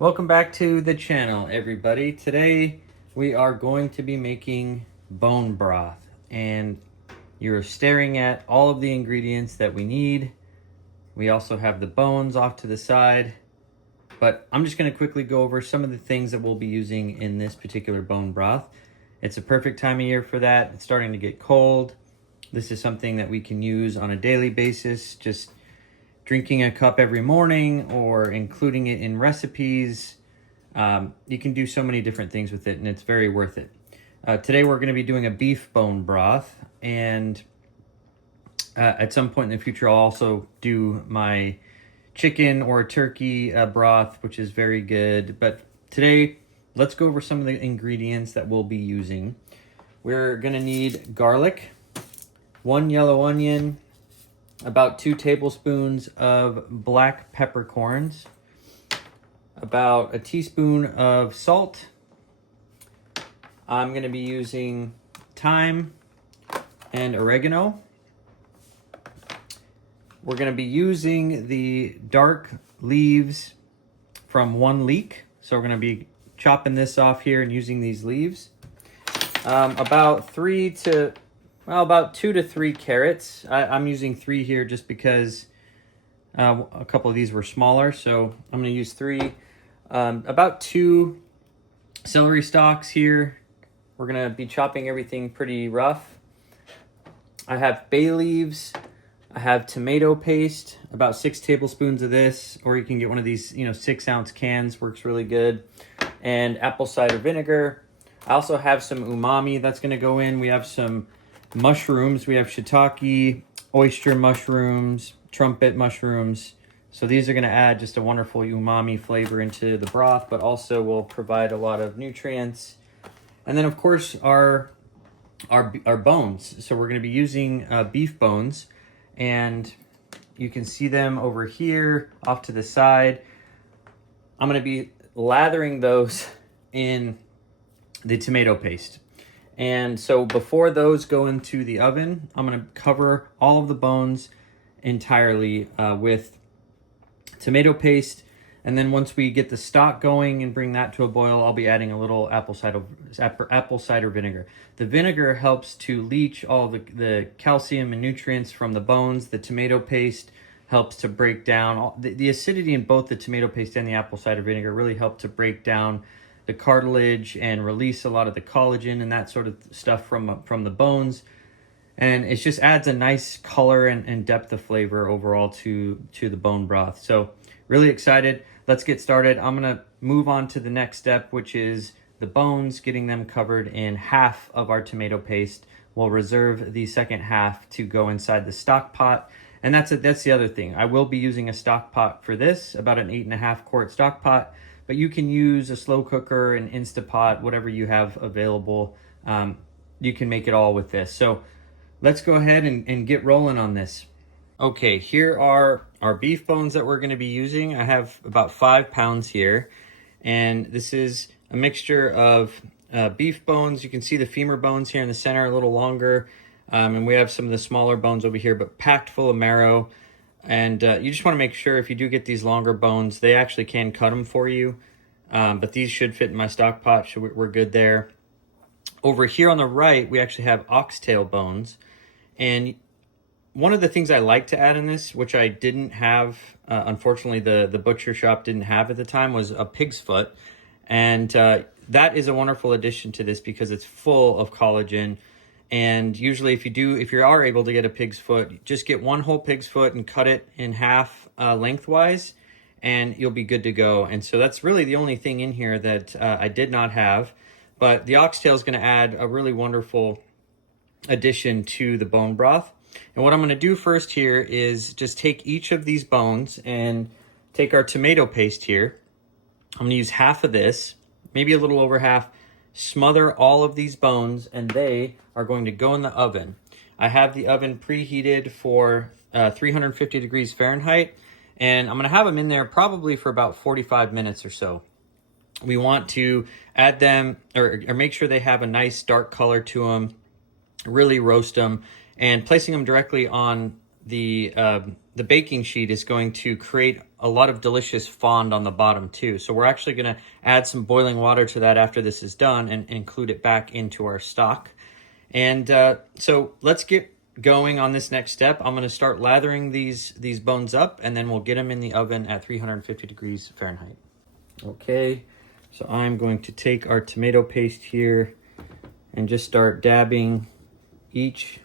Welcome back to the channel, everybody. Today we are going to be making bone broth, and you're staring at all of the ingredients that we need. We also have the bones off to the side, but I'm just going to quickly go over some of the things that we'll be using in this particular bone broth. It's a perfect time of year for that. It's starting to get cold. This is something that we can use on a daily basis, just drinking a cup every morning or including it in recipes. You can do so many different things with it, and it's very worth it. Today we're going to be doing a beef bone broth, and at some point in the future I'll also do my chicken or turkey broth, which is very good. But today, let's go over some of the ingredients that we'll be using. We're going to need garlic, 1 yellow onion, about 2 tablespoons of black peppercorns, about a teaspoon of salt. I'm going to be using thyme and oregano. We're going to be using the dark leaves from one leek. So we're going to be chopping this off here and using these leaves. About 2 to 3 carrots. I'm using 3 here just because a couple of these were smaller, so I'm going to use 3. About 2 celery stalks here. We're going to be chopping everything pretty rough. I have bay leaves. I have tomato paste, about 6 tablespoons of this, or you can get one of these, 6-ounce cans, works really good. And apple cider vinegar. I also have some umami that's going to go in. We have some mushrooms. We have shiitake, oyster mushrooms, trumpet mushrooms. So these are going to add just a wonderful umami flavor into the broth, but also will provide a lot of nutrients. And then, of course, our bones. So we're going to be using beef bones, and you can see them over here off to the side. I'm going to be lathering those in the tomato paste. And so before those go into the oven, I'm going to cover all of the bones entirely with tomato paste. And then once we get the stock going and bring that to a boil, I'll be adding a little apple cider vinegar. The vinegar helps to leach all the calcium and nutrients from the bones. The tomato paste helps to break down the acidity in both the tomato paste and the apple cider vinegar really help to break down the cartilage and release a lot of the collagen and that sort of stuff from the bones. And it just adds a nice color and depth of flavor overall to the bone broth. So really excited. Let's get started. I'm going to move on to the next step, which is the bones, getting them covered in half of our tomato paste. We'll reserve the second half to go inside the stock pot. And that's the other thing. I will be using a stock pot for this, about an 8.5 quart stock pot. But you can use a slow cooker, an Instapot, whatever you have available. You can make it all with this. So let's go ahead and get rolling on this. Okay, here are our beef bones that we're going to be using. I have about 5 pounds here. And this is a mixture of beef bones. You can see the femur bones here in the center, a little longer. And we have some of the smaller bones over here, but packed full of marrow. And you just want to make sure if you do get these longer bones, they actually can cut them for you. But these should fit in my stock pot, so we're good there. Over here on the right, we actually have oxtail bones. And one of the things I like to add in this, which I didn't have, unfortunately the butcher shop didn't have at the time, was a pig's foot. And that is a wonderful addition to this because it's full of collagen. And usually if you are able to get a pig's foot, just get one whole pig's foot and cut it in half lengthwise, and you'll be good to go. And so that's really the only thing in here that I did not have. But the oxtail is going to add a really wonderful addition to the bone broth. And what I'm going to do first here is just take each of these bones and take our tomato paste here. I'm going to use half of this, maybe a little over half, smother all of these bones, and they are going to go in the oven. I have the oven preheated for 350 degrees Fahrenheit, and I'm going to have them in there probably for about 45 minutes or so. We want to add them or make sure they have a nice dark color to them, really roast them, and placing them directly on the baking sheet is going to create a lot of delicious fond on the bottom too. So we're actually going to add some boiling water to that after this is done and include it back into our stock. And so let's get going on this next step. I'm going to start lathering these bones up, and then we'll get them in the oven at 350 degrees Fahrenheit. Okay, so I'm going to take our tomato paste here and just start dabbing each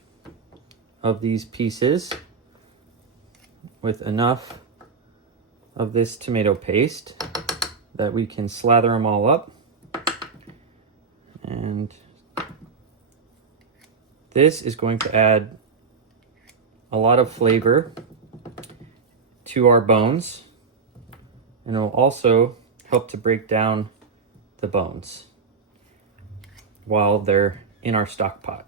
of these pieces with enough of this tomato paste that we can slather them all up. And this is going to add a lot of flavor to our bones, and it will also help to break down the bones while they're in our stock pot.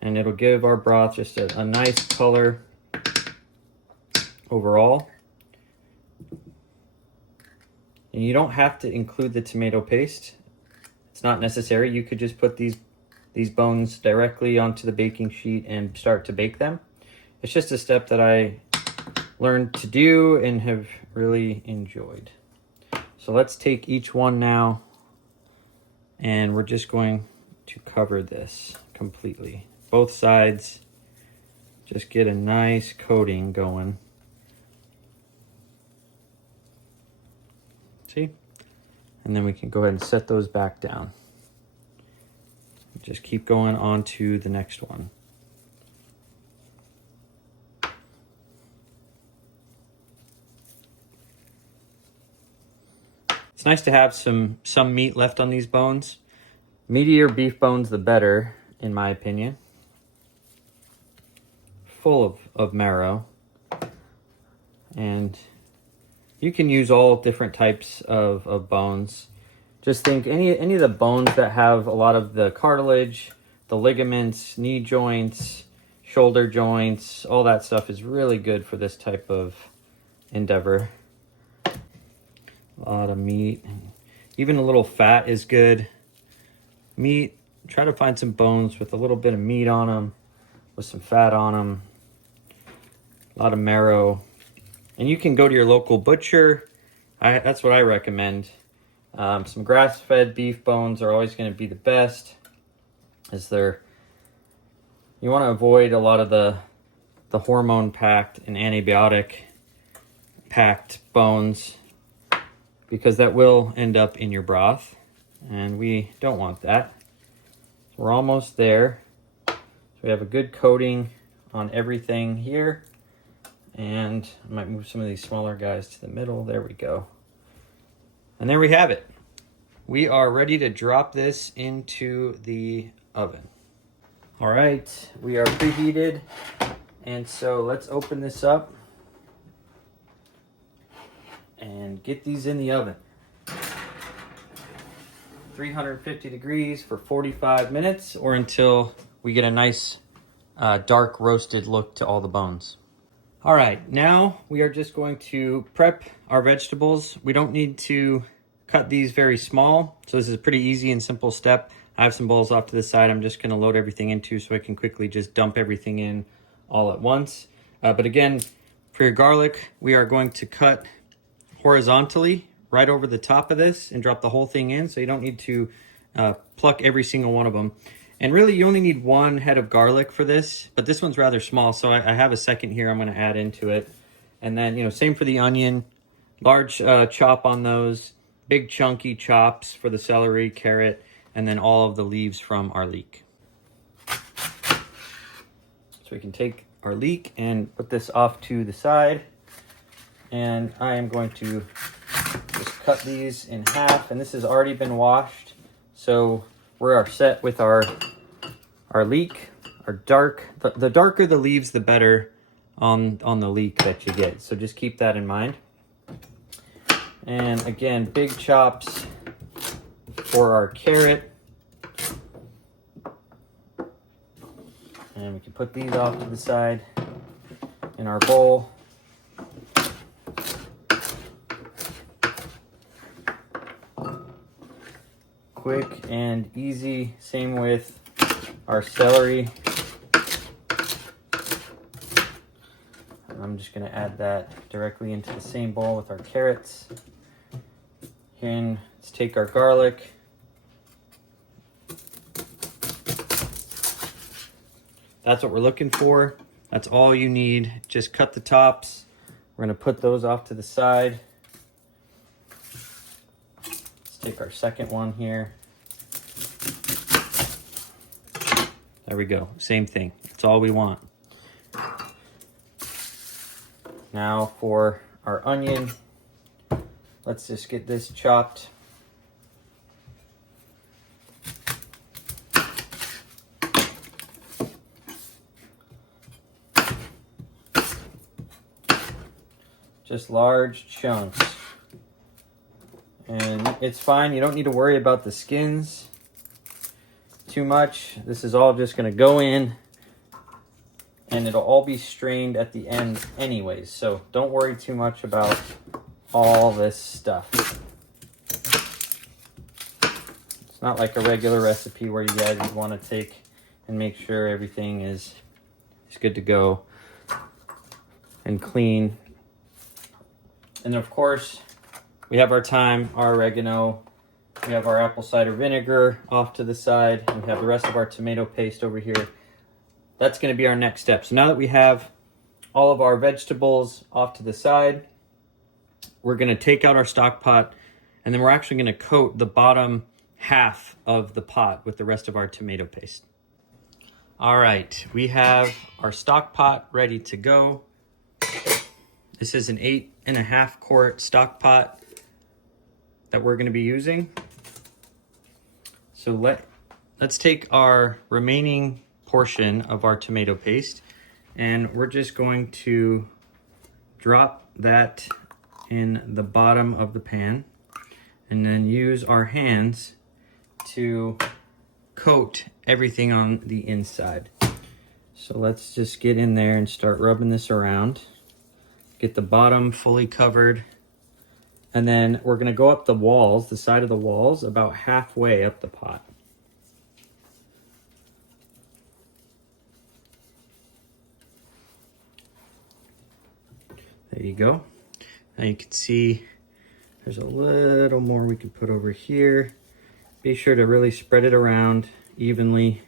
And it'll give our broth just a nice color overall. And you don't have to include the tomato paste. It's not necessary. You could just put these bones directly onto the baking sheet and start to bake them. It's just a step that I learned to do and have really enjoyed. So let's take each one now, and we're just going to cover this completely. Both sides, just get a nice coating going. See? And then we can go ahead and set those back down. Just keep going on to the next one. It's nice to have some meat left on these bones. Meatier beef bones, the better, in my opinion. Full of marrow. And you can use all different types of bones. Just think any of the bones that have a lot of the cartilage, the ligaments, knee joints, shoulder joints, all that stuff is really good for this type of endeavor. A lot of meat. Even a little fat is good. Meat, try to find some bones with a little bit of meat on them, with some fat on them. A lot of marrow. And you can go to your local butcher. That's what I recommend. Some grass-fed beef bones are always going to be the best, as you want to avoid a lot of the hormone-packed and antibiotic-packed bones, because that will end up in your broth, and we don't want that. So we're almost there. So we have a good coating on everything here, and I might move some of these smaller guys to the middle. There we go. And there we have it. We are ready to drop this into the oven. All right, we are preheated, and so let's open this up and get these in the oven. 350 degrees for 45 minutes, or until we get a nice dark roasted look to all the bones. All right, now we are just going to prep our vegetables. We don't need to cut these very small, so this is a pretty easy and simple step. I have some bowls off to the side I'm just going to load everything into so I can quickly just dump everything in all at once. But again, for your garlic, we are going to cut horizontally right over the top of this and drop the whole thing in, so you don't need to pluck every single one of them. And really, you only need one head of garlic for this, but this one's rather small, so I have a second here I'm going to add into it. And then, same for the onion. Large chop on those. Big chunky chops for the celery, carrot, and then all of the leaves from our leek. So we can take our leek and put this off to the side. And I am going to just cut these in half. And this has already been washed, so we are set with our leek. The darker the leaves, the better on the leek that you get. So just keep that in mind. And again, big chops for our carrot. And we can put these off to the side in our bowl. Quick and easy. Same with our celery. I'm just gonna add that directly into the same bowl with our carrots. And let's take our garlic. That's what we're looking for. That's all you need. Just cut the tops. We're gonna put those off to the side. Let's take our second one here. There we go, same thing. That's all we want. Now for our onion, let's just get this chopped. Just large chunks. And it's fine, you don't need to worry about the skins too much. This is all just gonna go in and it'll all be strained at the end anyways. So don't worry too much about all this stuff. It's not like a regular recipe where you guys want to take and make sure everything is good to go and clean. And then of course, we have our thyme, our oregano, we have our apple cider vinegar off to the side, and we have the rest of our tomato paste over here. That's going to be our next step. So now that we have all of our vegetables off to the side, we're going to take out our stock pot, and then we're actually going to coat the bottom half of the pot with the rest of our tomato paste. All right, we have our stock pot ready to go. This is an 8.5 quart stock pot that we're going to be using. So let's take our remaining portion of our tomato paste, and we're just going to drop that in the bottom of the pan, and then use our hands to coat everything on the inside. So let's just get in there and start rubbing this around. Get the bottom fully covered. And then we're gonna go up the walls, the side of the walls, about halfway up the pot. There you go. Now you can see there's a little more we could put over here. Be sure to really spread it around evenly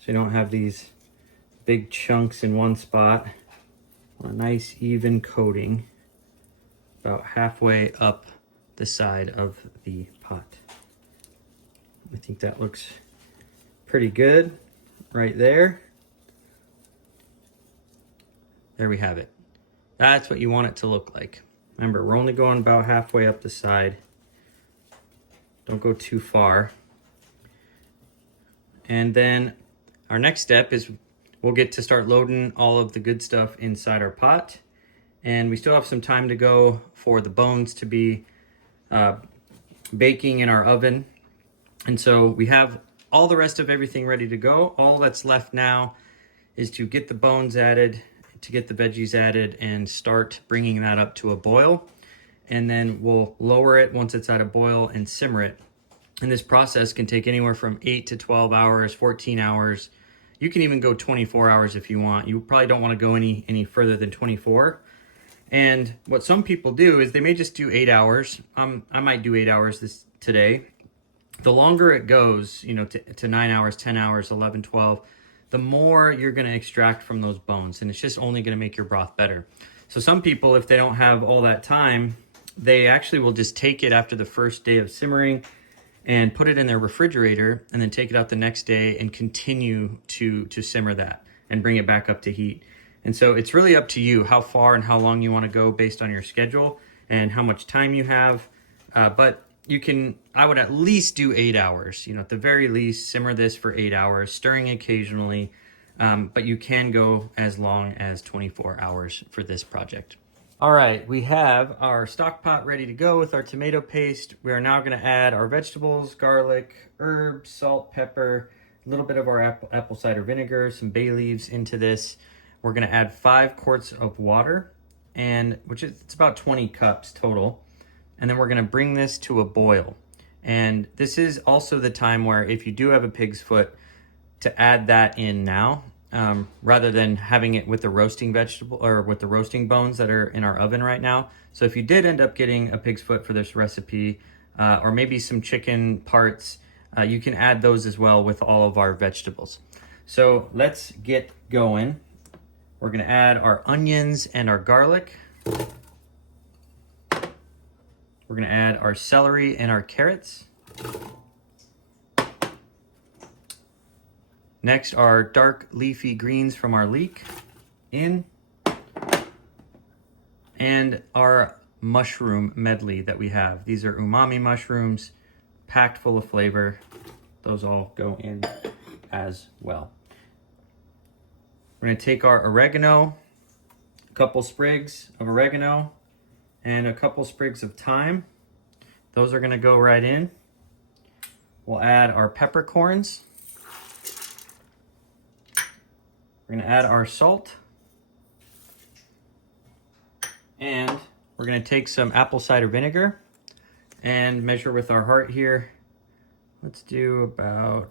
so you don't have these big chunks in one spot. A nice even coating about halfway up the side of the pot. I think that looks pretty good right there. There we have it. That's what you want it to look like. Remember, we're only going about halfway up the side. Don't go too far. And then our next step is we'll get to start loading all of the good stuff inside our pot. And we still have some time to go for the bones to be baking in our oven. And so we have all the rest of everything ready to go. All that's left now is to get the bones added, to get the veggies added, and start bringing that up to a boil. And then we'll lower it once it's at a boil and simmer it. And this process can take anywhere from 8 to 12 hours, 14 hours. You can even go 24 hours if you want. You probably don't want to go any further than 24. And what some people do is they may just do 8 hours. I might do 8 hours today. The longer it goes, to 9 hours, 10 hours, 11, 12, the more you're going to extract from those bones. And it's just only going to make your broth better. So some people, if they don't have all that time, they actually will just take it after the first day of simmering and put it in their refrigerator, and then take it out the next day and continue to simmer that and bring it back up to heat. And so it's really up to you how far and how long you want to go based on your schedule and how much time you have. But I would at least do 8 hours, at the very least, simmer this for 8 hours, stirring occasionally. But you can go as long as 24 hours for this project. All right, we have our stock pot ready to go with our tomato paste. We are now going to add our vegetables, garlic, herbs, salt, pepper, a little bit of our apple cider vinegar, some bay leaves into this. We're going to add 5 quarts of water, it's about 20 cups total. And then we're going to bring this to a boil. And this is also the time where if you do have a pig's foot, to add that in now. rather than having it with the roasting vegetable or with the roasting bones that are in our oven right now. So if you did end up getting a pig's foot for this recipe, or maybe some chicken parts, you can add those as well with all of our vegetables. So let's get going. We're gonna add our onions and our garlic. We're gonna add our celery and our carrots. Next, our dark leafy greens from our leek in, and our mushroom medley that we have. These are umami mushrooms, packed full of flavor. Those all go in as well. We're gonna take our oregano, a couple sprigs of oregano, and a couple sprigs of thyme. Those are gonna go right in. We'll add our peppercorns. We're gonna add our salt. And we're gonna take some apple cider vinegar and measure with our heart here. Let's do about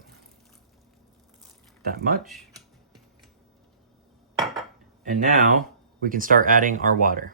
that much. And now we can start adding our water.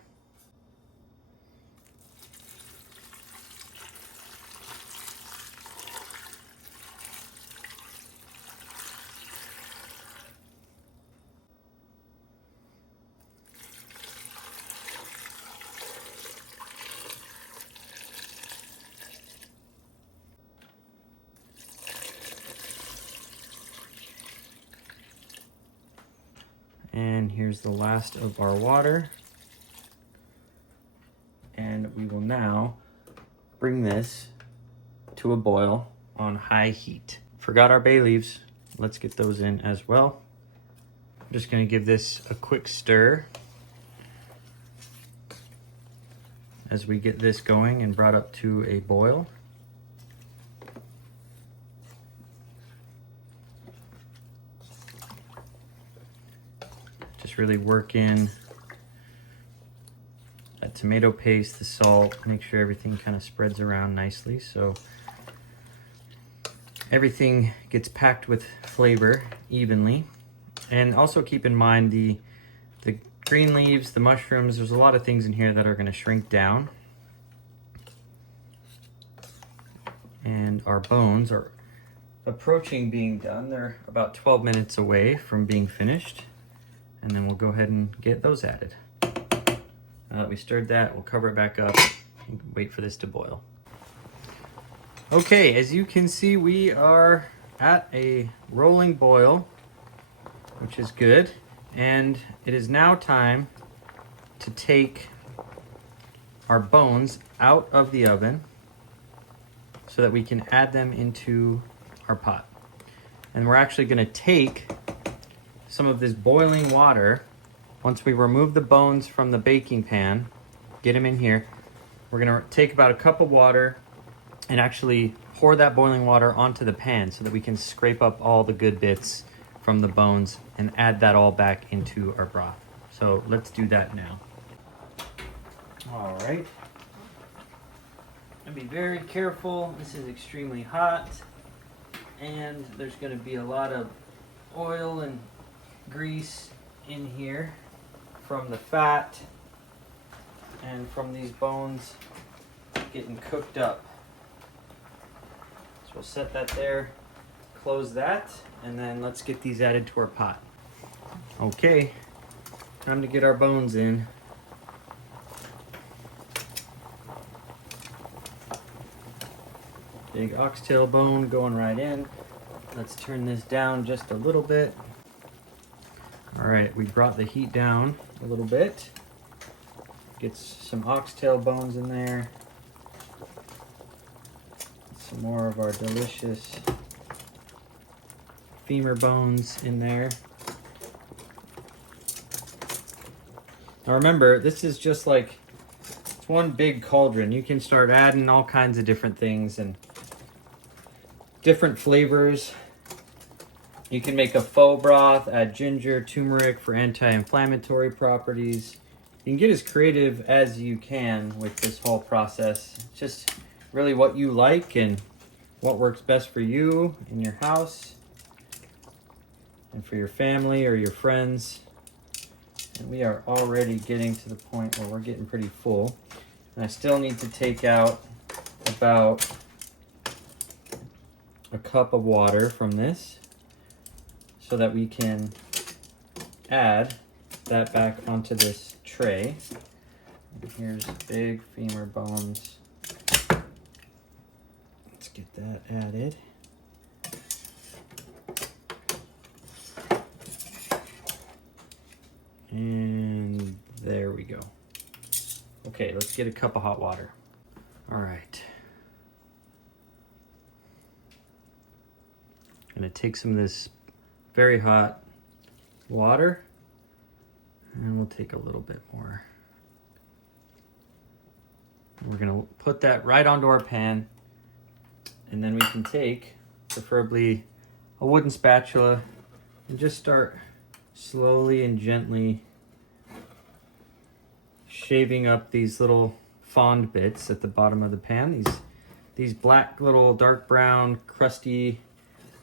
And here's the last of our water. And we will now bring this to a boil on high heat. Forgot our bay leaves. Let's get those in as well. I'm just gonna give this a quick stir as we get this going and brought up to a boil. Just really work in that tomato paste, the salt, make sure everything kind of spreads around nicely so everything gets packed with flavor evenly. And also keep in mind the green leaves, the mushrooms, there's a lot of things in here that are going to shrink down. And our bones are approaching being done. They're about 12 minutes away from being finished. And then we'll go ahead and get those added. Now that we stirred that, we'll cover it back up and wait for this to boil. Okay, as you can see, we are at a rolling boil, which is good. And it is now time to take our bones out of the oven so that we can add them into our pot. And we're actually gonna take some of this boiling water. Once we remove the bones from the baking pan, get them in here, we're gonna take about a cup of water and actually pour that boiling water onto the pan so that we can scrape up all the good bits from the bones and add that all back into our broth. So let's do that now. All right. And be very careful. This is extremely hot and there's gonna be a lot of oil and grease in here from the fat and from these bones getting cooked up. So we'll set that there, close that, and then let's get these added to our pot. Okay, time to get our bones in. Big oxtail bone going right in. Let's turn this down just a little bit. All right, we brought the heat down a little bit. Get some oxtail bones in there. Some more of our delicious femur bones in there. Now remember, this is just like, it's one big cauldron. You can start adding all kinds of different things and different flavors. You can make a faux broth, add ginger, turmeric for anti-inflammatory properties. You can get as creative as you can with this whole process. It's just really what you like and what works best for you in your house. and for your family or your friends. And we are already getting to the point where we're getting pretty full. And I still need to take out about a cup of water from this so that we can add that back onto this tray. And here's big femur bones. Let's get that added. And there we go. Okay, let's get a cup of hot water. All right. I'm gonna take some of this very hot water, and we'll take a little bit more. We're gonna put that right onto our pan, and then we can take, preferably a wooden spatula, and just start slowly and gently shaving up these little fond bits at the bottom of the pan. These black little dark brown crusty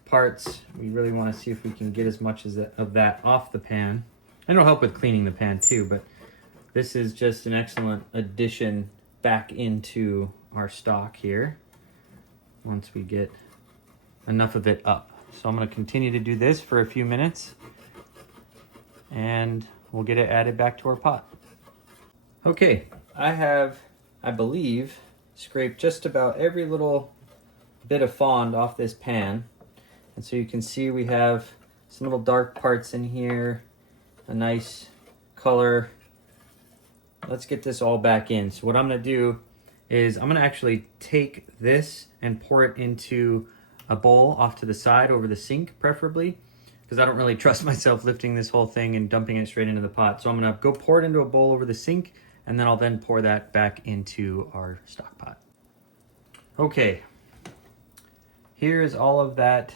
parts, we really want to see if we can get as much of that off the pan. And it'll help with cleaning the pan too, but this is just an excellent addition back into our stock here once we get enough of it up. So I'm going to continue to do this for a few minutes, and we'll get it added back to our pot. Okay, I have, I believe, scraped just about every little bit of fond off this pan. And so you can see we have some little dark parts in here, a nice color. Let's get this all back in. So what I'm gonna do is I'm gonna actually take this and pour it into a bowl off to the side over the sink, preferably, because I don't really trust myself lifting this whole thing and dumping it straight into the pot. So I'm gonna go pour it into a bowl over the sink, and then I'll then pour that back into our stock pot. Okay, here is all of that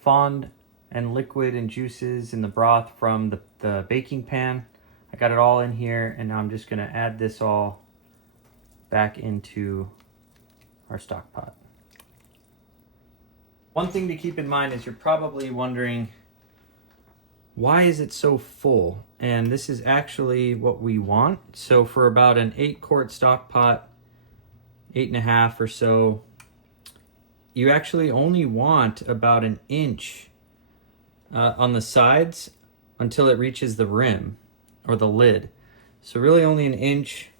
fond and liquid and juices in the broth from the baking pan. I got it all in here, and now I'm just gonna add this all back into our stock pot. One thing to keep in mind is you're probably wondering, why is it so full? And this is actually what we want. So for about an 8-quart stock pot, 8.5 or so, you actually only want about an inch on the sides until it reaches the rim or the lid. So really only an inch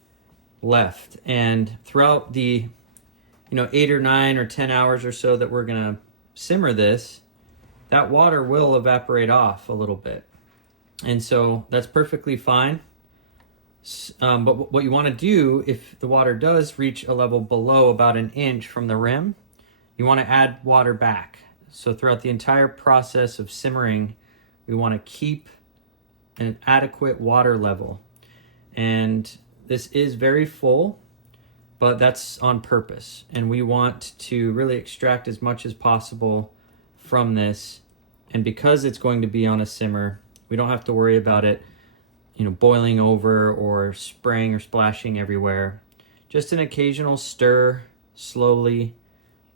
left. And throughout the 8 or 9 or 10 hours or so that we're gonna simmer this, that water will evaporate off a little bit. And so that's perfectly fine. But what you want to do, if the water does reach a level below about an inch from the rim, you want to add water back. So throughout the entire process of simmering, we want to keep an adequate water level. And this is very full, but that's on purpose. And we want to really extract as much as possible from this. And because it's going to be on a simmer, we don't have to worry about it, boiling over or spraying or splashing everywhere. Just an occasional stir slowly.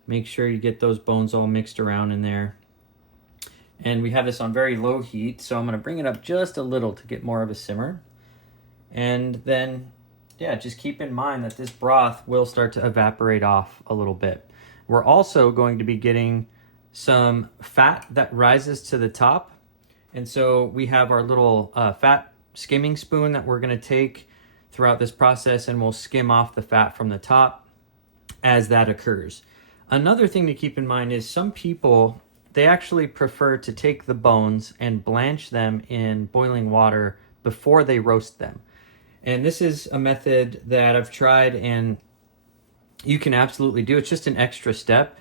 Make sure you get those bones all mixed around in there. And we have this on very low heat, so I'm gonna bring it up just a little to get more of a simmer. And then, just keep in mind that this broth will start to evaporate off a little bit. We're also going to be getting some fat that rises to the top. And so we have our little fat skimming spoon that we're gonna take throughout this process, and we'll skim off the fat from the top as that occurs. Another thing to keep in mind is some people, they actually prefer to take the bones and blanch them in boiling water before they roast them. And this is a method that I've tried and you can absolutely do. It's just an extra step.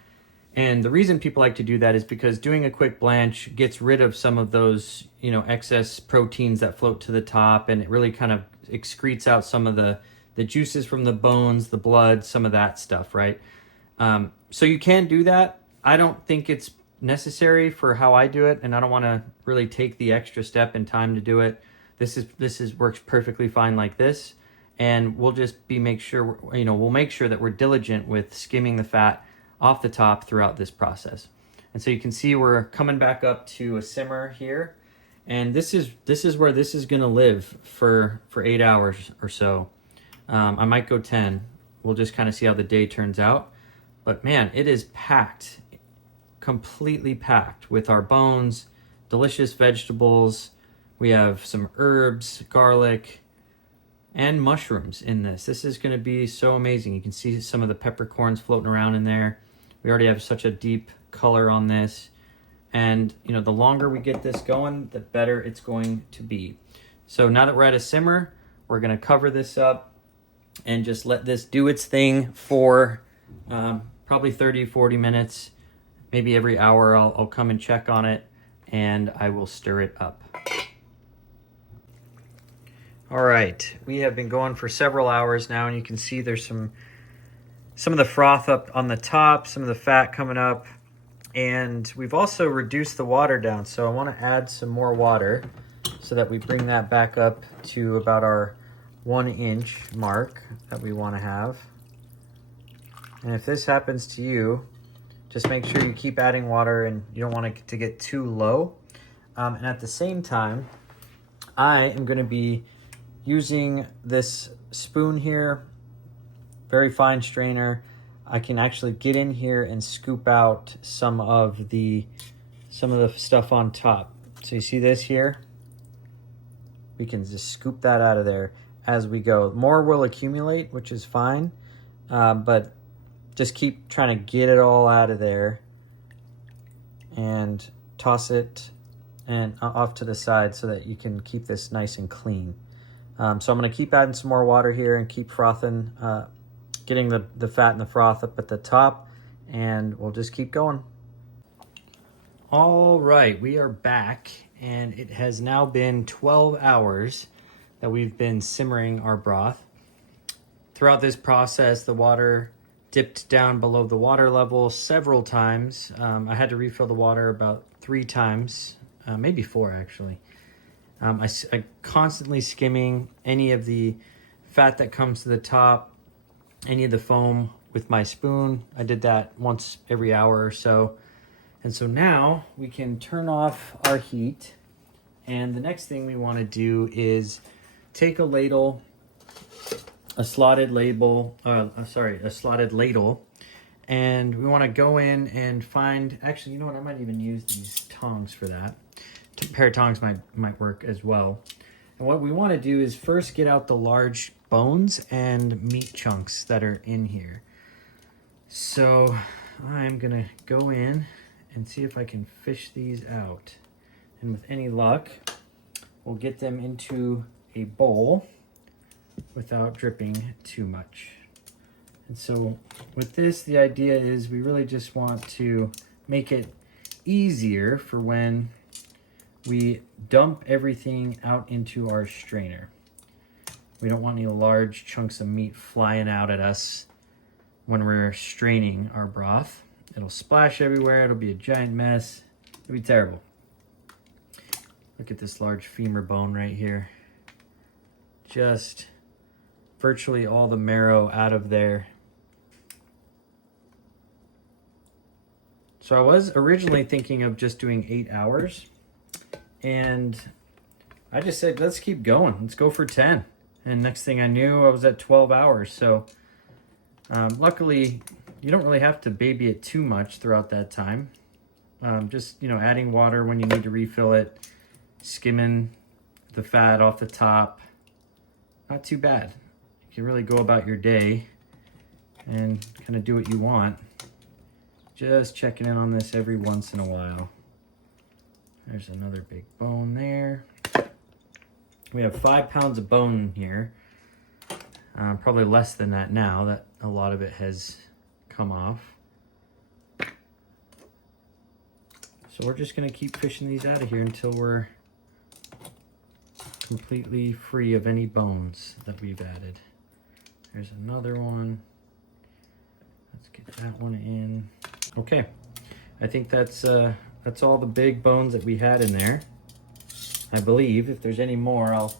And the reason people like to do that is because doing a quick blanch gets rid of some of those, excess proteins that float to the top, and it really kind of excretes out some of the juices from the bones, the blood, some of that stuff, right? So you can do that. I don't think it's necessary for how I do it, and I don't want to really take the extra step and time to do it. This works perfectly fine like this, and we'll just we'll make sure that we're diligent with skimming the fat off the top throughout this process. And so you can see we're coming back up to a simmer here. And this is where this is gonna live for 8 hours or so. I might go 10. We'll just kind of see how the day turns out. But man, it is packed, completely packed with our bones, delicious vegetables. We have some herbs, garlic, and mushrooms in this. This is gonna be so amazing. You can see some of the peppercorns floating around in there. We already have such a deep color on this. And you know, the longer we get this going, the better it's going to be. So now that we're at a simmer, we're gonna cover this up and just let this do its thing for probably 30, 40 minutes. Maybe every hour I'll come and check on it, and I will stir it up. All right, we have been going for several hours now, and you can see there's some of the froth up on the top, some of the fat coming up. And we've also reduced the water down, so I want to add some more water so that we bring that back up to about our 1 inch mark that we want to have. And if this happens to you, just make sure you keep adding water, and you don't want it to get too low. And at the same time, I am going to be using this spoon here, very fine strainer. I can actually get in here and scoop out some of the stuff on top. So you see this here? We can just scoop that out of there as we go. More will accumulate, which is fine, but just keep trying to get it all out of there and toss it and off to the side so that you can keep this nice and clean. So I'm going to keep adding some more water here and keep frothing, getting the fat and the froth up at the top, and we'll just keep going. All right, we are back, and it has now been 12 hours that we've been simmering our broth. Throughout this process, the water dipped down below the water level several times. I had to refill the water about 3 times, maybe 4 actually. I constantly skimming any of the fat that comes to the top, any of the foam with my spoon. I did that once every hour or so. And so now we can turn off our heat. And the next thing we want to do is take a ladle, a slotted ladle, and we want to go in and find, actually, you know what, I might even use these tongs for that. A pair of tongs might work as well. And what we want to do is first get out the large bones and meat chunks that are in here. So I'm gonna go in and see if I can fish these out. And with any luck, we'll get them into a bowl without dripping too much. And so with this, the idea is we really just want to make it easier for when we dump everything out into our strainer. We don't want any large chunks of meat flying out at us when we're straining our broth. It'll splash everywhere, it'll be a giant mess, it'll be terrible. Look at this large femur bone right here. Just virtually all the marrow out of there. So I was originally thinking of just doing 8 hours, and I just said, let's keep going. Let's go for 10. And next thing I knew, I was at 12 hours. So luckily, you don't really have to baby it too much throughout that time. Just, adding water when you need to refill it, skimming the fat off the top. Not too bad. You can really go about your day and kind of do what you want. Just checking in on this every once in a while. There's another big bone there. We have 5 pounds of bone here. Probably less than that now that a lot of it has come off. So we're just gonna keep fishing these out of here until we're completely free of any bones that we've added. There's another one. Let's get that one in. Okay, I think that's all the big bones that we had in there. I believe if there's any more, I'll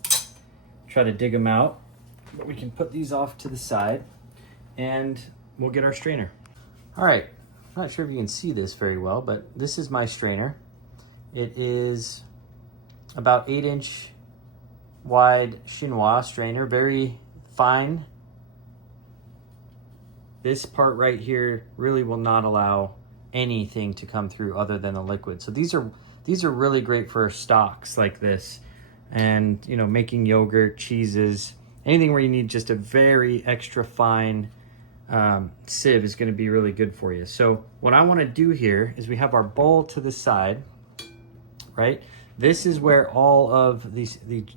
try to dig them out. But we can put these off to the side and we'll get our strainer. All right, I'm not sure if you can see this very well, but this is my strainer. It is about 8-inch wide chinois strainer, very fine. This part right here really will not allow anything to come through other than the liquid. So these are really great for stocks like this, and you know, making yogurt, cheeses, anything where you need just a very extra fine sieve is going to be really good for you. So what I want to do here is we have our bowl to the side, right? This is where all of the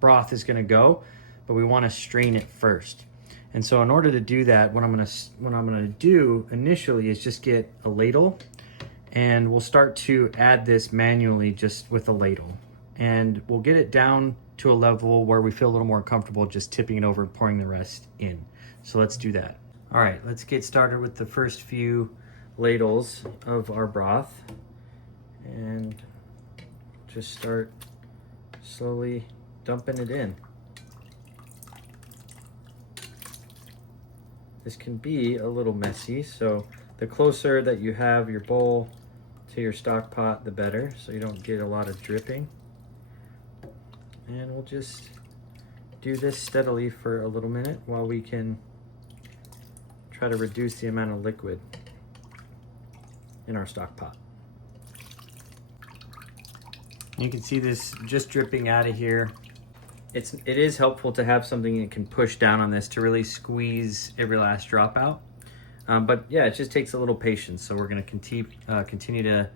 broth is going to go, but we want to strain it first. And so in order to do that, what I'm gonna do initially is just get a ladle, and we'll start to add this manually just with a ladle. And we'll get it down to a level where we feel a little more comfortable just tipping it over and pouring the rest in. So let's do that. All right, let's get started with the first few ladles of our broth. And just start slowly dumping it in. This can be a little messy, so the closer that you have your bowl to your stock pot, the better, so you don't get a lot of dripping. And we'll just do this steadily for a little minute while we can try to reduce the amount of liquid in our stock pot. You can see this just dripping out of here. It is helpful to have something you can push down on this to really squeeze every last drop out. But yeah, it just takes a little patience. So we're gonna continue to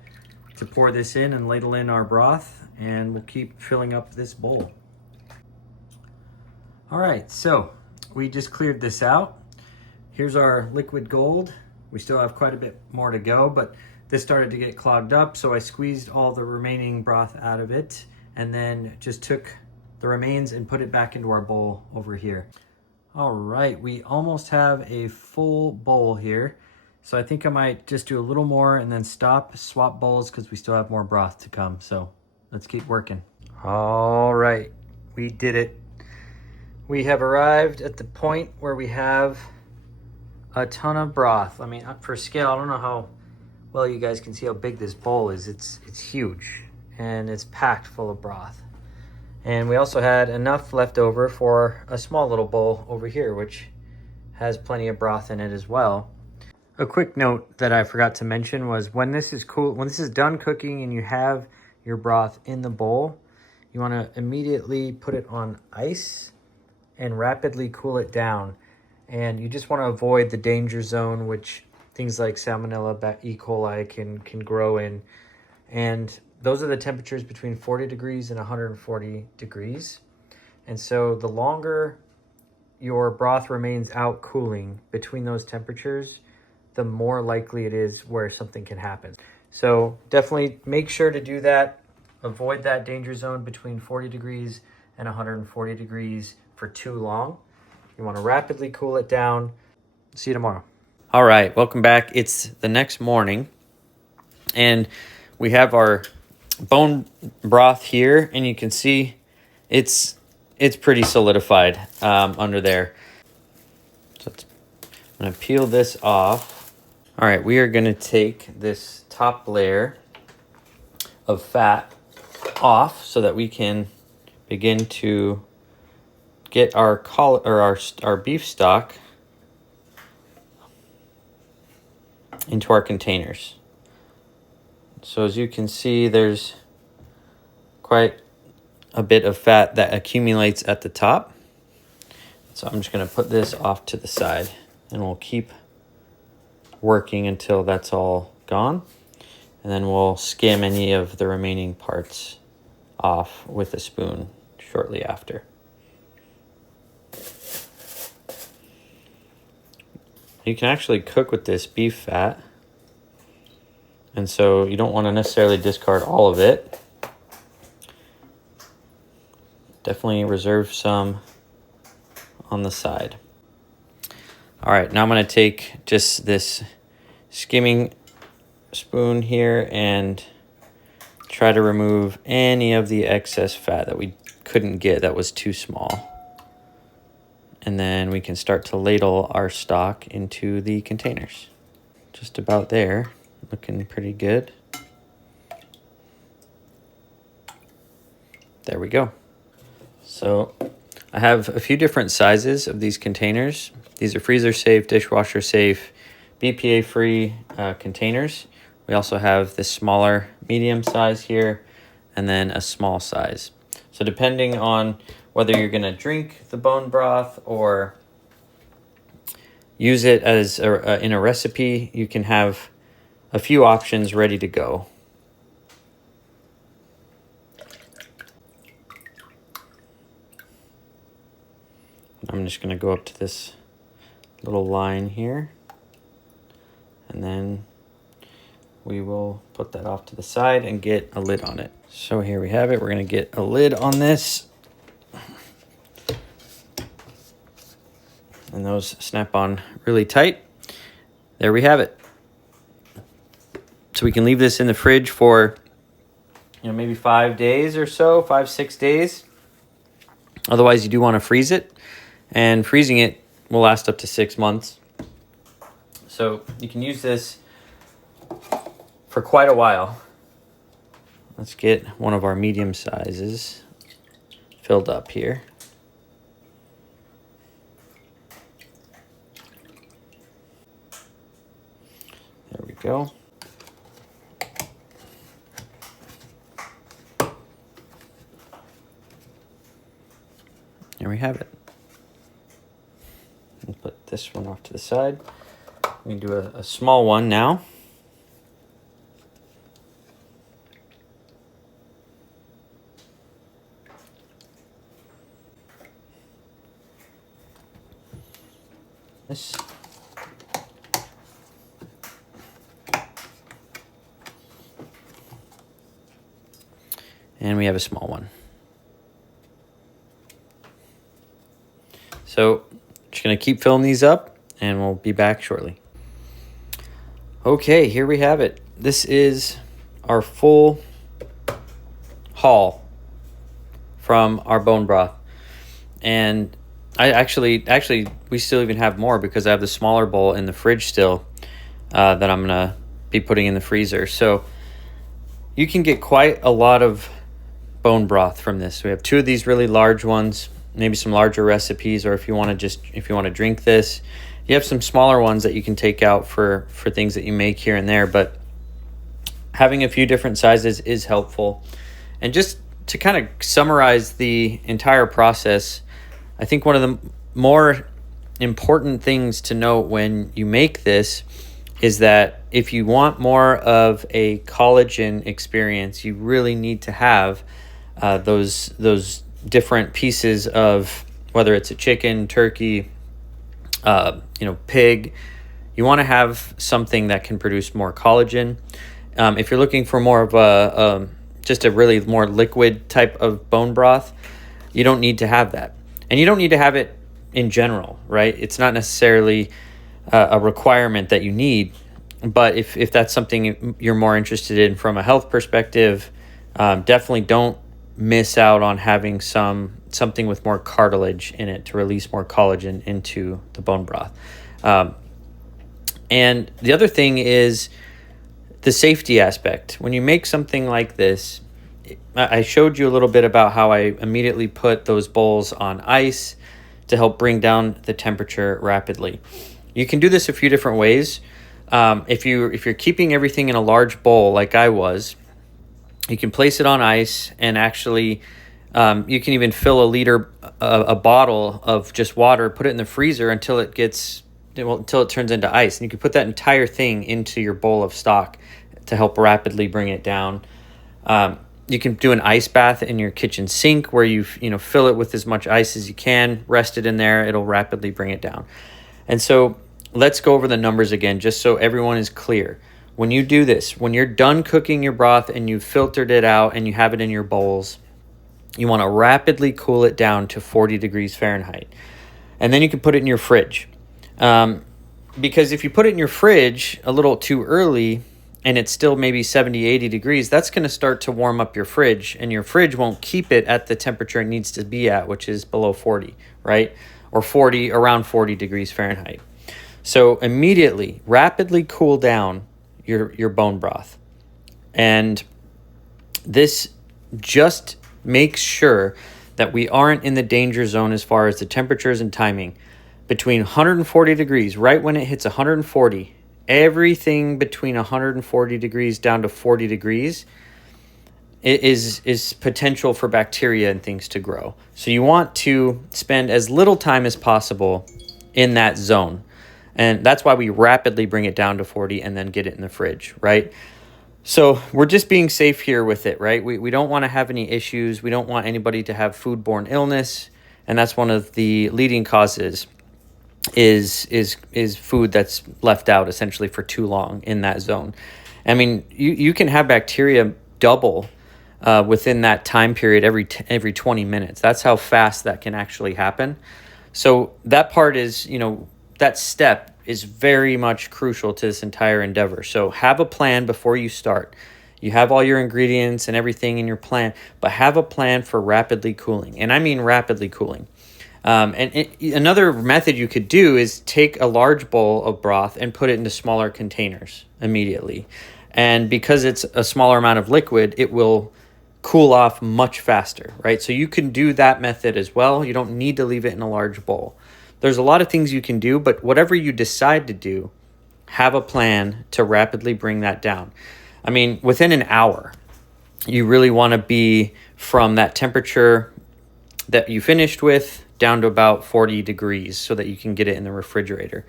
pour this in and ladle in our broth, and we'll keep filling up this bowl. All right, so we just cleared this out. Here's our liquid gold. We still have quite a bit more to go, but this started to get clogged up, so I squeezed all the remaining broth out of it and then just took the remains and put it back into our bowl over here. All right, we almost have a full bowl here. So I think I might just do a little more and then swap bowls, because we still have more broth to come. So let's keep working. All right, we did it. We have arrived at the point where we have a ton of broth. I mean, for scale, I don't know how well you guys can see how big this bowl is. It's huge, and it's packed full of broth. And we also had enough left over for a small little bowl over here, which has plenty of broth in it as well. A quick note that I forgot to mention was when this is done cooking and you have your broth in the bowl, you want to immediately put it on ice and rapidly cool it down. And you just want to avoid the danger zone, which things like Salmonella, E. coli can grow in. And those are the temperatures between 40 degrees and 140 degrees. And so the longer your broth remains out cooling between those temperatures, the more likely it is where something can happen. So definitely make sure to do that. Avoid that danger zone between 40 degrees and 140 degrees for too long. You want to rapidly cool it down. See you tomorrow. All right, welcome back. It's the next morning, and we have our bone broth here, and you can see it's pretty solidified under there. So I'm gonna peel this off. All right, we are gonna take this top layer of fat off so that we can begin to get our beef stock into our containers. So as you can see, there's quite a bit of fat that accumulates at the top. So I'm just going to put this off to the side, and we'll keep working until that's all gone. And then we'll skim any of the remaining parts off with a spoon shortly after. You can actually cook with this beef fat, and so you don't want to necessarily discard all of it. Definitely reserve some on the side. All right, now I'm going to take just this skimming spoon here and try to remove any of the excess fat that we couldn't get, that was too small. And then we can start to ladle our stock into the containers. just about there. Looking pretty good. There we go. So I have a few different sizes of these containers. These are freezer safe, dishwasher safe, BPA free containers. We also have this smaller medium size here and then a small size. So depending on whether you're gonna drink the bone broth or use it as in a recipe, you can have a few options ready to go. I'm just going to go up to this little line here, and then we will put that off to the side and get a lid on it. So here we have it. We're going to get a lid on this, and those snap on really tight. There we have it. So we can leave this in the fridge for, maybe 5 days or so, 5-6 days. Otherwise, you do want to freeze it. And freezing it will last up to 6 months. So you can use this for quite a while. Let's get one of our medium sizes filled up here. There we go. There we have it. We'll put this one off to the side. We can do a small one now. This. And we have a small one. So just going to keep filling these up, and we'll be back shortly. Okay, here we have it. This is our full haul from our bone broth. And I actually, we still even have more because I have the smaller bowl in the fridge still that I'm going to be putting in the freezer. So you can get quite a lot of bone broth from this. We have 2 of these really large ones. Maybe some larger recipes, or if you want to drink this, you have some smaller ones that you can take out for things that you make here and there. But having a few different sizes is helpful. And just to kind of summarize the entire process, I think one of the more important things to note when you make this is that if you want more of a collagen experience, you really need to have those different pieces of, whether it's a chicken, turkey, pig. You want to have something that can produce more collagen. If you're looking for more of just a really more liquid type of bone broth, you don't need to have that. And you don't need to have it in general, right? It's not necessarily a requirement that you need, but if that's something you're more interested in from a health perspective, definitely don't miss out on having something with more cartilage in it to release more collagen into the bone broth. And the other thing is the safety aspect. When you make something like this, I showed you a little bit about how I immediately put those bowls on ice to help bring down the temperature rapidly. You can do this a few different ways. If you're keeping everything in a large bowl like I was, you can place it on ice, and actually you can even fill a bottle of just water, put it in the freezer until it turns into ice. And you can put that entire thing into your bowl of stock to help rapidly bring it down. You can do an ice bath in your kitchen sink where you fill it with as much ice as you can, rest it in there, it'll rapidly bring it down. And so let's go over the numbers again, just so everyone is clear. When you do this, when you're done cooking your broth and you've filtered it out and you have it in your bowls, you want to rapidly cool it down to 40 degrees Fahrenheit. And then you can put it in your fridge. Because if you put it in your fridge a little too early and it's still maybe 70, 80 degrees, that's going to start to warm up your fridge, and your fridge won't keep it at the temperature it needs to be at, which is below 40, right? Or around 40 degrees Fahrenheit. So immediately, rapidly cool down your bone broth. And this just makes sure that we aren't in the danger zone as far as the temperatures and timing. Between 140 degrees, right when it hits 140, everything between 140 degrees down to 40 degrees is potential for bacteria and things to grow. So you want to spend as little time as possible in that zone. And that's why we rapidly bring it down to 40 and then get it in the fridge, right? So we're just being safe here with it, right? We don't want to have any issues. We don't want anybody to have foodborne illness. And that's one of the leading causes is food that's left out essentially for too long in that zone. I mean, you can have bacteria double within that time period every 20 minutes. That's how fast that can actually happen. So that part is, that step is very much crucial to this entire endeavor. So have a plan before you start. You have all your ingredients and everything in your plan, but have a plan for rapidly cooling. And I mean rapidly cooling. Another method you could do is take a large bowl of broth and put it into smaller containers immediately. And because it's a smaller amount of liquid, it will cool off much faster, right? So you can do that method as well. You don't need to leave it in a large bowl. There's a lot of things you can do, but whatever you decide to do, have a plan to rapidly bring that down. I mean, within an hour, you really want to be from that temperature that you finished with down to about 40 degrees so that you can get it in the refrigerator.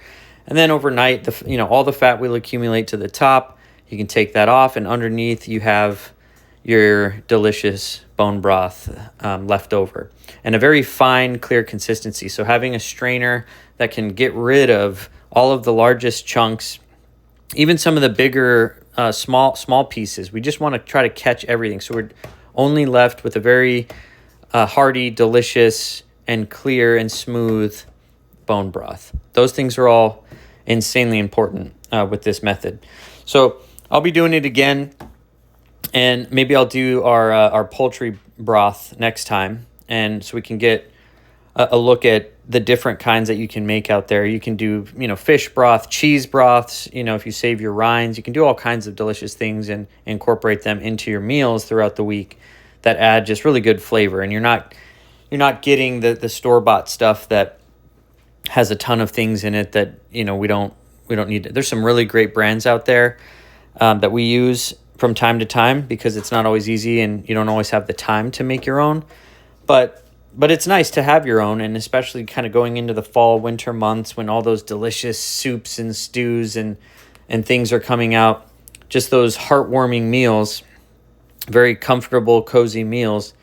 And then overnight, all the fat will accumulate to the top. You can take that off, and underneath you have your delicious bone broth left over, and a very fine, clear consistency. So having a strainer that can get rid of all of the largest chunks, even some of the bigger small pieces. We just want to try to catch everything. So we're only left with a very hearty, delicious, and clear and smooth bone broth. Those things are all insanely important with this method. So I'll be doing it again. And maybe I'll do our poultry broth next time, and so we can get a look at the different kinds that you can make out there. You can do, fish broth, cheese broths. If you save your rinds, you can do all kinds of delicious things and incorporate them into your meals throughout the week that add just really good flavor. And you're not getting the store-bought stuff that has a ton of things in it that we don't need. There's some really great brands out there that we use from time to time because it's not always easy and you don't always have the time to make your own. But it's nice to have your own, and especially kind of going into the fall, winter months when all those delicious soups and stews and things are coming out. Just those heartwarming meals, very comfortable, cozy meals.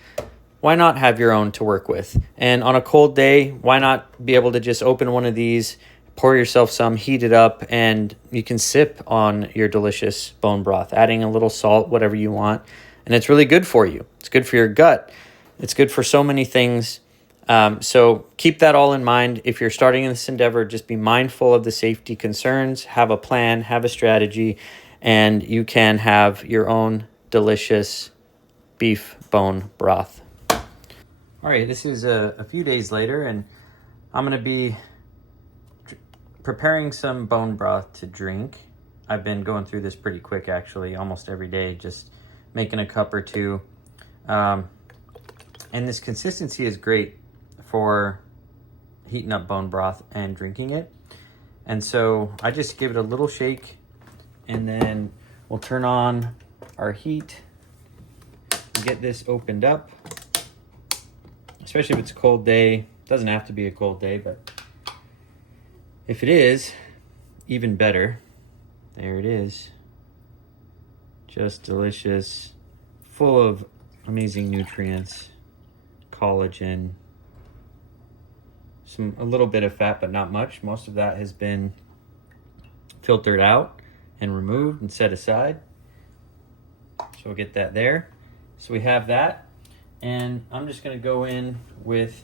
Why not have your own to work with? And on a cold day, why not be able to just open one of these, pour yourself some, heat it up, and you can sip on your delicious bone broth, adding a little salt, whatever you want. And it's really good for you. It's good for your gut. It's good for so many things. So keep that all in mind. If you're starting in this endeavor, just be mindful of the safety concerns, have a plan, have a strategy, and you can have your own delicious beef bone broth. All right, this is a few days later, and I'm going to be preparing some bone broth to drink. I've been going through this pretty quick, actually, almost every day, just making a cup or two. And this consistency is great for heating up bone broth and drinking it. And so I just give it a little shake, and then we'll turn on our heat and get this opened up. Especially if it's a cold day. Doesn't have to be a cold day, but if it is, even better. There it is. Just delicious, full of amazing nutrients, collagen, a little bit of fat, but not much. Most of that has been filtered out and removed and set aside. So we'll get that there. So we have that. And I'm just going to go in with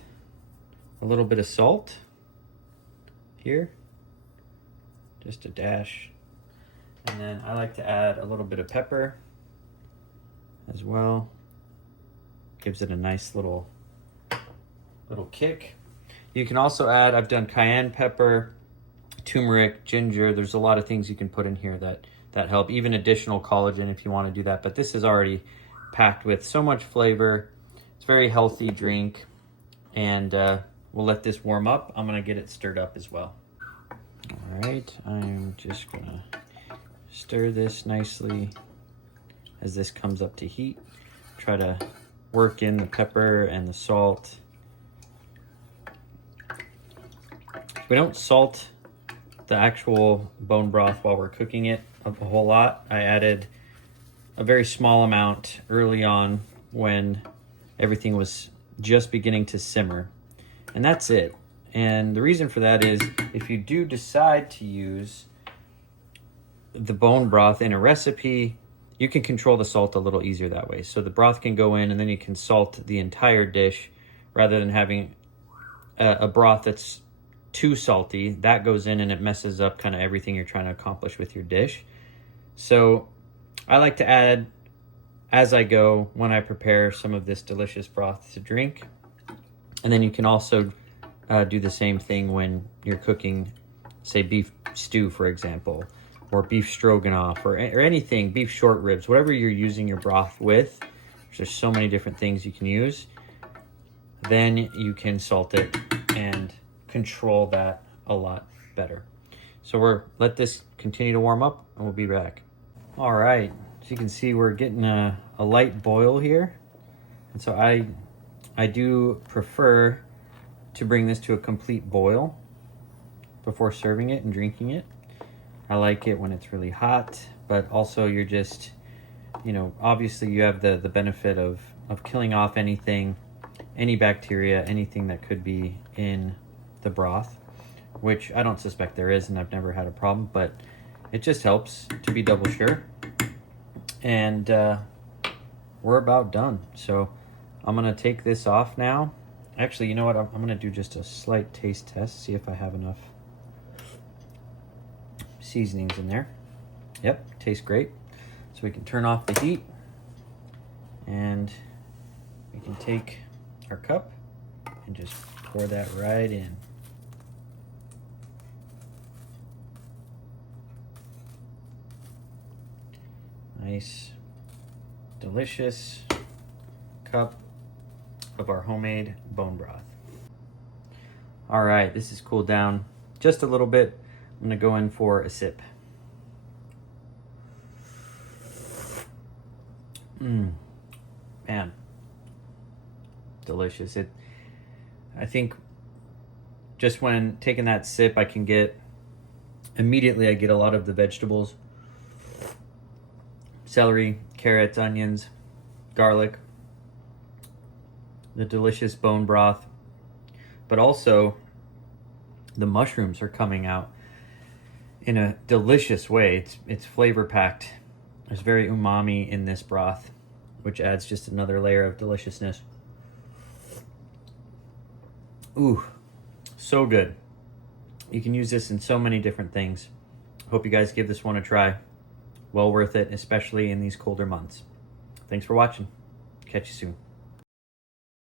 a little bit of salt here, just a dash. And then I like to add a little bit of pepper as well. Gives it a nice little kick. You can also add, I've done cayenne pepper, turmeric, ginger. There's a lot of things you can put in here that help, even additional collagen if you want to do that. But this is already packed with so much flavor. It's a very healthy drink, and we'll let this warm up. I'm gonna get it stirred up as well. All right, I'm just gonna stir this nicely as this comes up to heat. Try to work in the pepper and the salt. We don't salt the actual bone broth while we're cooking it a whole lot. I added a very small amount early on when everything was just beginning to simmer, and that's it. And the reason for that is if you do decide to use the bone broth in a recipe, you can control the salt a little easier that way. So the broth can go in and then you can salt the entire dish rather than having a broth that's too salty. That goes in and it messes up kind of everything you're trying to accomplish with your dish. So I like to add as I go when I prepare some of this delicious broth to drink. And then you can also do the same thing when you're cooking, say, beef stew, for example, or beef stroganoff, or anything, beef short ribs, whatever you're using your broth with. There's so many different things you can use. Then you can salt it and control that a lot better. So let this continue to warm up and we'll be back. All right, as you can see, we're getting a light boil here. And so I do prefer to bring this to a complete boil before serving it and drinking it. I like it when it's really hot, but also you're just, obviously you have the benefit of killing off anything, any bacteria, anything that could be in the broth, which I don't suspect there is, and I've never had a problem, but it just helps to be double sure. And we're about done. So I'm gonna take this off now. Actually, you know what? I'm gonna do just a slight taste test, see if I have enough seasonings in there. Yep, tastes great. So we can turn off the heat and we can take our cup and just pour that right in. Nice, delicious cup of our homemade bone broth. All right, this is cooled down just a little bit. I'm gonna go in for a sip. Man, delicious. I think just when taking that sip, I get a lot of the vegetables. Celery, carrots, onions, garlic, the delicious bone broth, but also the mushrooms are coming out in a delicious way. It's flavor packed. There's very umami in this broth, which adds just another layer of deliciousness. Ooh, so good. You can use this in so many different things. Hope you guys give this one a try. Well worth it, especially in these colder months. Thanks for watching. Catch you soon.